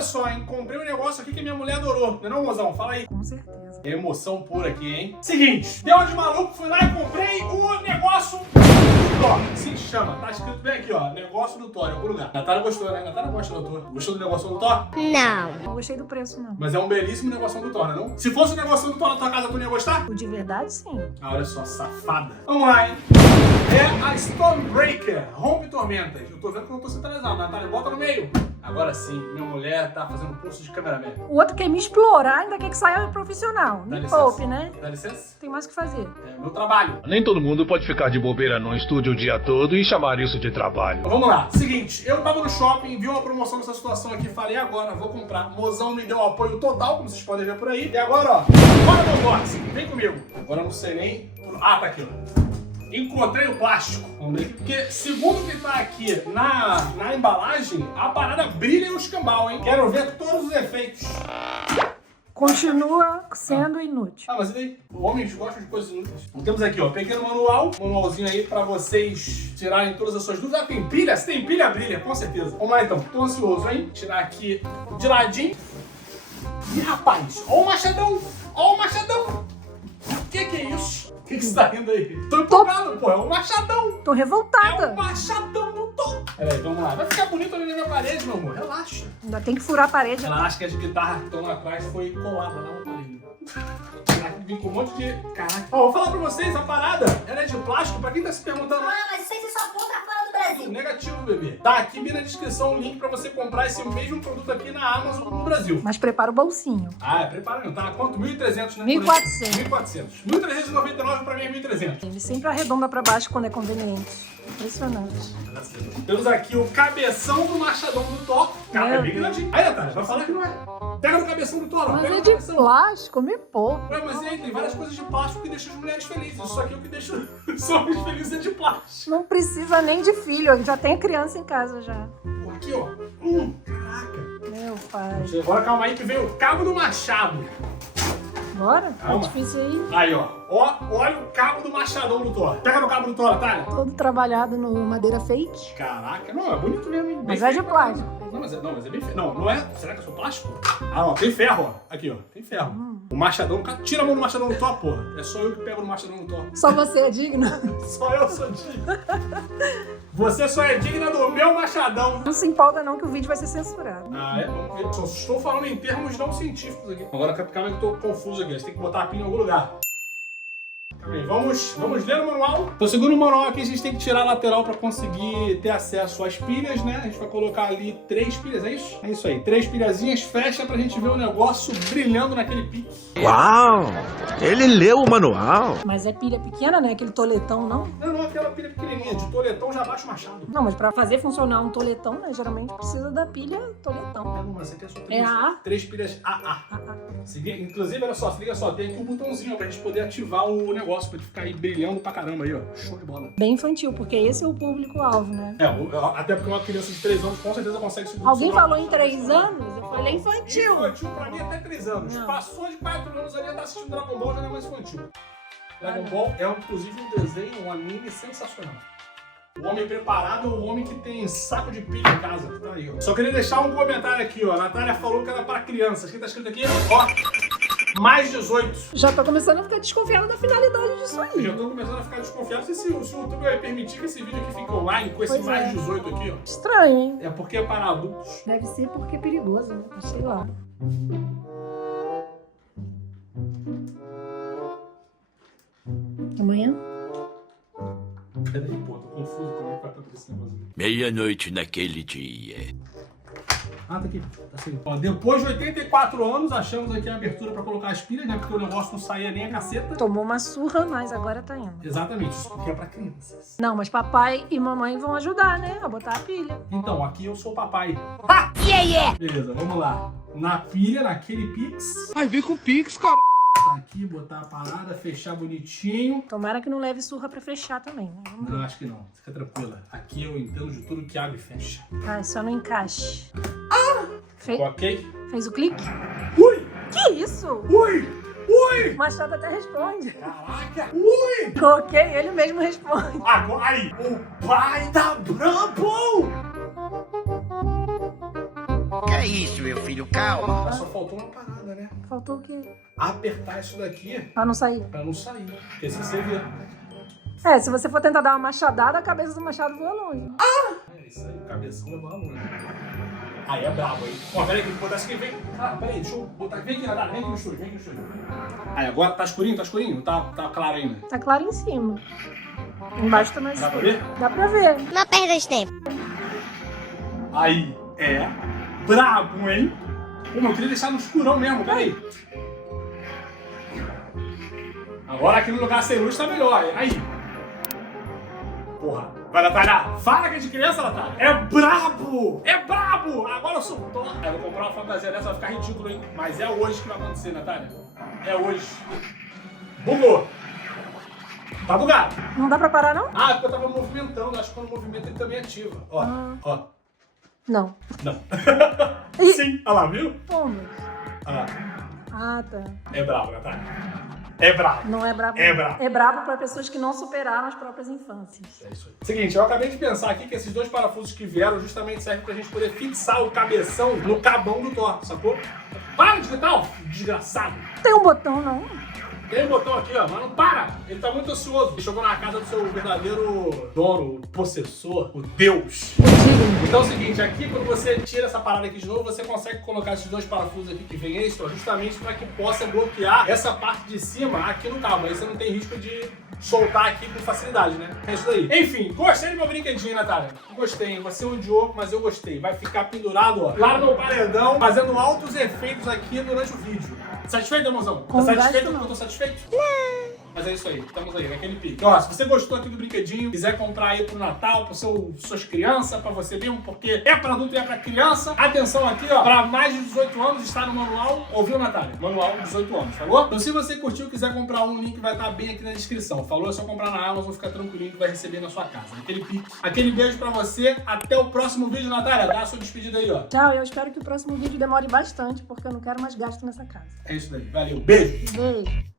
olha só, hein? Comprei um negócio aqui que minha mulher adorou. Não é não, mozão? Fala aí. Com certeza. Emoção pura aqui, hein? Seguinte, deu uma de maluco, fui lá e comprei o negócio do Thor. Se chama, tá escrito bem aqui, ó. Negócio do Thor, em algum lugar. Natália gostou, né? Natália gosta do Thor. Gostou do negócio do Thor? Não gostei do preço, não. Mas é um belíssimo negócio do Thor, né não? Se fosse o negócio do Thor na tua casa, tu não ia gostar? O de verdade, sim. Ah, olha só, safada. Vamos lá, hein? É a Stormbreaker, rompe tormentas. Eu tô vendo que eu não tô centralizado. Natália, bota no meio. Agora sim, minha mulher tá fazendo curso de cameraman. O outro quer me explorar, ainda quer que saia profissional. Dá Me licença. poupe, né? Dá licença? Tem mais o que fazer. É meu trabalho. Nem todo mundo pode ficar de bobeira no estúdio o dia todo e chamar isso de trabalho. Então, vamos lá. Seguinte, eu tava no shopping, vi uma promoção nessa situação aqui, falei agora, vou comprar. Mozão me deu um apoio total, como vocês podem ver por aí. E agora, ó, bora no unboxing, vem comigo. Agora eu não sei nem... Ah, tá aqui, ó. Encontrei o plástico. Vamos ver aqui. Porque, segundo o que tá aqui na embalagem, a parada brilha e o escambau, hein? Quero ver todos os efeitos. Continua sendo inútil. Ah, mas e daí? Homens gostam de coisas inúteis. Então, temos aqui, ó, pequeno manual. Manualzinho aí pra vocês tirarem todas as suas dúvidas. Ah, tem pilha? Se tem pilha, brilha, com certeza. Vamos lá, então. Tô ansioso, hein? Tirar aqui de ladinho. E, rapaz, ó o machadão. Ó o machadão. O que é isso? O que você tá rindo aí? Tô empolgado, pô. É um machadão. Tô É revoltada. um machadão do Thor. Peraí, vamos lá. Vai ficar bonito ali na minha parede, meu amor. Relaxa. Ainda tem que furar a parede. Ela acha que as guitarras que estão lá atrás foi colada lá na parede. Vim com um monte de... Caraca. Ó, vou falar pra vocês, a parada, ela é de plástico. Pra quem tá se perguntando... Ah, mas isso aí você só compra fora do Brasil. Negativo, bebê. Tá aqui bem na descrição o link pra você comprar esse mesmo produto aqui na Amazon no Brasil. Mas prepara o bolsinho. Ah, prepara não. Tá quanto? 1.300, né? 1.400. 1.400. 1.399 pra mim é 1.300. Ele sempre arredonda pra baixo quando é conveniente. Impressionante. Temos aqui o cabeção do machadão do Thor. Cara, é bem grandinho. Aí, Natália, vai falar que não é. Pega no cabeção do Thor, ó. Mas Pega é no de cabeção. plástico, me poupa. Ué, mas e aí, tem várias coisas de plástico que deixam as mulheres felizes. Isso aqui é o que deixa os homens felizes é de plástico. Não precisa nem de filho, a gente já tem criança em casa já. Aqui, ó. Caraca. Meu pai. Agora calma aí que vem o cabo do machado. Bora? Tá Calma. difícil aí. Aí, ó. Olha o cabo do machadão do Thor. Pega no cabo do Thor, Natália. Todo trabalhado no madeira fake. Caraca, não, é bonito mesmo, hein? Bem Mas é de feito. plástico. Não, mas é bem feio. Não, não é. Será que é só plástico? Ah, ó, tem ferro, ó. Aqui, ó. Tem ferro. O machadão, tira a mão do machadão do Thor, porra. É só eu que pego no machadão do Thor. Só você é digno? Só eu sou digno. Você só é digna do meu machadão. Não se empolga não que o vídeo vai ser censurado. Ah, é? Vamos ver. Só estou falando em termos não científicos aqui. Agora, calma aí que eu tô confuso aqui. A gente tem que botar a pilha em algum lugar. Calma aí, vamos ler o manual. Então, segundo o manual aqui, a gente tem que tirar a lateral para conseguir ter acesso às pilhas, né? A gente vai colocar ali 3 pilhas, é isso? É isso aí. 3 pilhazinhas, fecha pra gente ver o negócio brilhando naquele pique. Uau! Ele leu o manual. Mas é pilha pequena, né? Aquele toletão, não? Não, aquela pilha pequenininha. De toletão já baixa o machado. Não, mas pra fazer funcionar um toletão, né? Geralmente precisa da pilha toletão. Não, mas aqui é só 3, É AA? 3 pilhas AA. Inclusive, olha só, se liga só, tem aqui um botãozinho pra gente poder ativar o negócio, pra ele ficar aí brilhando pra caramba aí, ó. Show de bola. Bem infantil, porque esse é o público-alvo, né? Até porque uma criança de 3 anos com certeza consegue subir. Alguém falou em 3 anos? Eu falei infantil. Infantil pra mim até 3 anos. Não. Passou de 4 anos ali, tá assistindo Dragon Ball, já não é mais infantil. Dragon Ball é inclusive um desenho, um anime sensacional. O homem preparado é o homem que tem saco de pilha em casa. Tá aí, ó. Só queria deixar um comentário aqui, ó. A Natália falou que era para crianças. O que tá escrito aqui? Ó. Mais 18. Já tô começando a ficar desconfiada da finalidade disso aí. Já tô começando a ficar desconfiado se o YouTube vai permitir que esse vídeo aqui fique online com esse Pois mais é. 18 aqui, ó. Estranho, hein? É porque é para adultos. Deve ser porque é perigoso, né? Sei lá. Amanhã? Peraí, pô, tô confuso como é que vai acontecer esse negócio. Meia-noite naquele dia. Ah, tá aqui. Tá assim. Ó, depois de 84 anos, achamos aqui a abertura pra colocar as pilhas, né? Porque o negócio não saía nem a caceta. Tomou uma surra, mas agora tá indo. Exatamente, isso porque é pra crianças. Não, mas papai e mamãe vão ajudar, né? A botar a pilha. Então, aqui eu sou o papai. Ha! Yeah! Beleza, vamos lá. Na pilha, naquele Pix. Vai vir com Pix, cara. Tá aqui, botar a parada, fechar bonitinho. Tomara que não leve surra pra fechar também, né? Vamos ver. Não, acho que não. Fica tranquila. Aqui eu entendo de tudo que abre e fecha. Ah, só no encaixe. Ficou ok? Fez o clique? Ui! Que isso? Ui! Ui! O Machado até responde. Caraca! Ui! Coloquei, ele mesmo responde. Agora, aí! O pai da Brabo! é isso, meu filho? Calma. Só faltou uma parada, né? Faltou o quê? Apertar isso daqui Pra não sair. pra não sair. Porque se você ver. É, se você for tentar dar uma machadada, a cabeça do machado voa longe. É isso aí, o cabeção levou a longe. Aí é brabo, hein? Ó, peraí, tem que botar isso aqui, vem. Ah, peraí, deixa eu botar. Vem aqui, Natália, vem aqui no estúdio, vem aqui no estúdio. Aí, agora tá escurinho? Tá escurinho? Tá claro ainda? Tá claro em cima. Embaixo tá mais Dá pra escuro. ver? Dá pra ver. Não perda de tempo. Aí, é brabo, hein? Pô, eu queria deixar no escurão mesmo, peraí. Agora aqui no lugar sem luz tá melhor, aí. Porra, vai, Natália, fala que é de criança, Natália. É brabo! É brabo! Agora eu soltou. Eu vou comprar uma fantasia dessa, vai ficar ridículo, hein? Mas é hoje que vai acontecer, Natália. É hoje. Bugou. Tá bugado. Não dá pra parar, não? Ah, é porque eu tava movimentando. Acho que quando movimenta ele também ativa. Ó, ó. Não. Não. Ih. Sim, olha lá, viu? Pô, mas... Olha lá. Ah, tá. É brabo, Natália. É brabo. Não é brabo. É brabo. É brabo pra pessoas que não superaram as próprias infâncias. É isso aí. Seguinte, eu acabei de pensar aqui que esses dois parafusos que vieram justamente servem pra gente poder fixar o cabeção no cabão do Thor, sacou? Para de gritar, ó, desgraçado. Tem um botão, não? Tem um botão aqui, ó, mas não para. Ele tá muito ansioso. Ele chegou na casa do seu verdadeiro dono, o possessor, o Deus. Então é o seguinte, aqui quando você tira essa parada aqui de novo, você consegue colocar esses dois parafusos aqui que vem extra, justamente para que possa bloquear essa parte de cima aqui no cabo. Aí você não tem risco de soltar aqui com facilidade, né? É isso daí. Enfim, gostei do meu brinquedinho, Natália. Gostei, hein? Você odiou, mas eu gostei. Vai ficar pendurado, ó, lá no meu paredão, fazendo altos efeitos aqui durante o vídeo. Satisfeito, mozão? Tá Com satisfeito gasto, porque não. eu tô satisfeito? Não. Mas é isso aí, estamos aí, naquele pique. Ó, se você gostou aqui do brinquedinho, quiser comprar aí pro Natal, pro suas crianças, pra você mesmo, porque é pra adulto e é pra criança. Atenção aqui, ó, pra mais de 18 anos, está no manual, ouviu, Natália? Manual 18 anos, falou? Então se você curtiu e quiser comprar um, link vai estar bem aqui na descrição, falou? É só comprar na Amazon, fica tranquilinho que vai receber na sua casa. Aquele pique. Aquele beijo pra você, até o próximo vídeo, Natália. Dá a sua despedida aí, ó. Tchau, eu espero que o próximo vídeo demore bastante, porque eu não quero mais gasto nessa casa. É isso daí, valeu, beijo! Beijo.